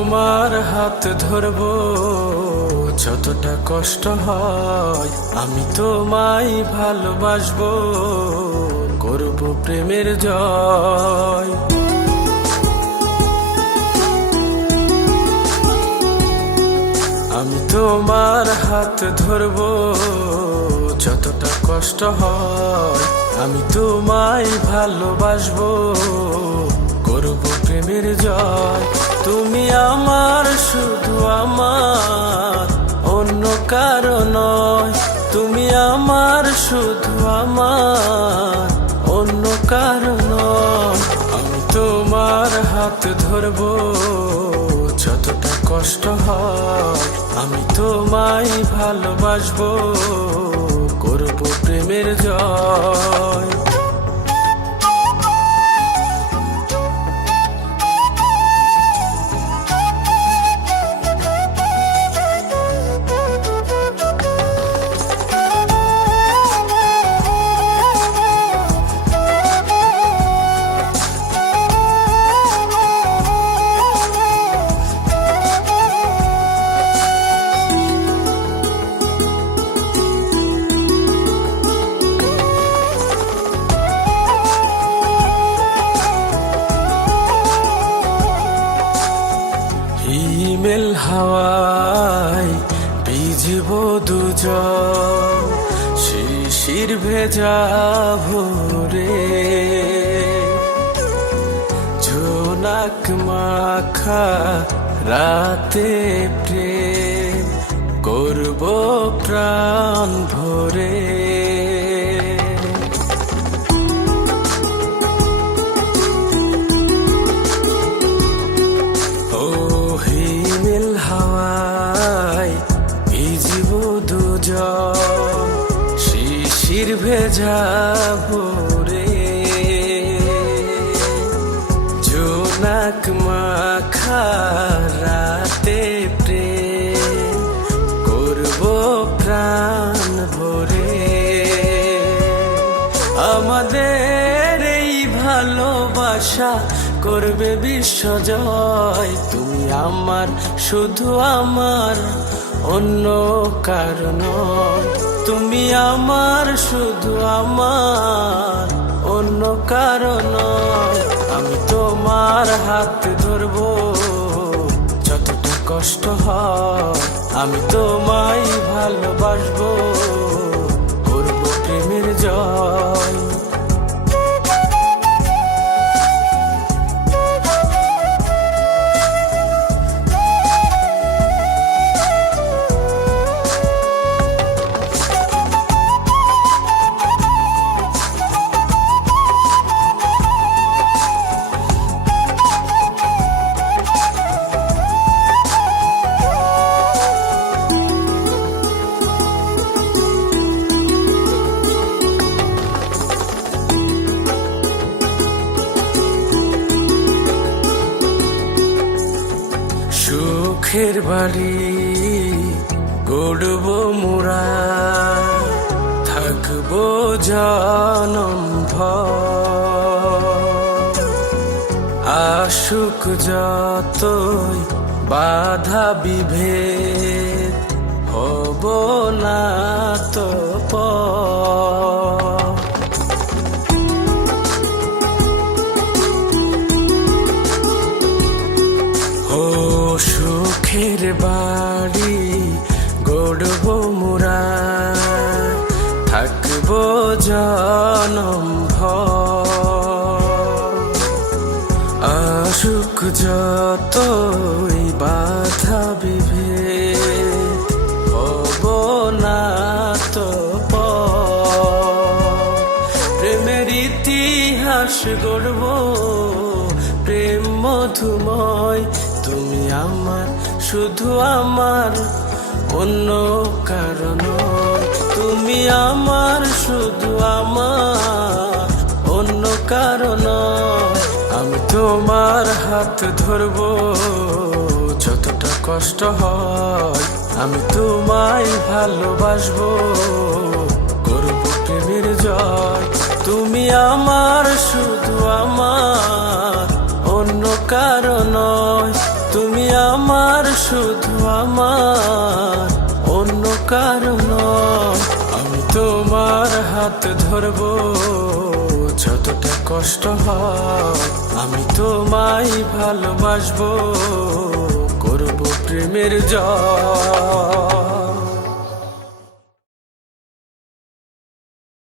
তোমার হাত ধরবো যতটা কষ্ট হয়, আমি তোমায় ভালোবাসবো, করব প্রেমের জয়। আমি তোমার হাত ধরবো যতটা কষ্ট হয়, আমি তোমায় ভালোবাসবো, করব প্রেমের জয়। তুমি আমার, শুধু আমার, অন্য কারো নয়। তুমি আমার, শুধু আমার, অন্য কারো নয়। আমি তোমার হাত ধরবো যতটা কষ্ট হয়, আমি তোমায় ভালোবাসবো, করব প্রেমের জয়। হিমেল হাওয়ায় ভিজব দুজন, শিশির ভেজা ভোরে, জোনাক মাখা রাতে প্রেম করব প্রাণ ভরে। শিশির ভেজা ভোরে, জোনাক মাখা রাতে প্রেম করব প্রাণ ভরে। আমাদের এই ভালোবাসা করবে বিশ্বজয়। তুমি আমার, শুধু আমার, অন্য কারণ। তুমি আমার, শুধু আমার, অন্য কারণ। আমি তোমার হাত ধরবো যতটা কষ্ট হয়, আমি তোমায় ভালোবাসবো, করব প্রেমের জয়। সুখের বাড়ি গড়ব মোরা, থাকবো জনম ভর। আশুক যতই বাধা বিভেদ, হব না তো পর। সুখের বাড়ি গড়ব মোরা, থাকবো জনম ভর। আশুক যতই বাধা বিভেদ, হব না তো পর। প্রেমের ইতিহাস গড়ব, প্রেম মধুময়। তুমি আমার, শুধু আমার, অন্য কারণ। তুমি আমার, শুধু আমার, অন্য কারণ। আমি তোমার হাত ধরবো যতটা কষ্ট হয়, আমি তোমায় ভালোবাসবো, করব প্রেমের জয়। তুমি আমার, শুধু আমার, অন্য কারো নয়। তুমি শুধু আমার, অন্য কারণ। আমি তোমার হাত ধরবো যতটা কষ্ট হয়, আমি তোমায় ভালোবাসবো, করবো প্রেমের জয়।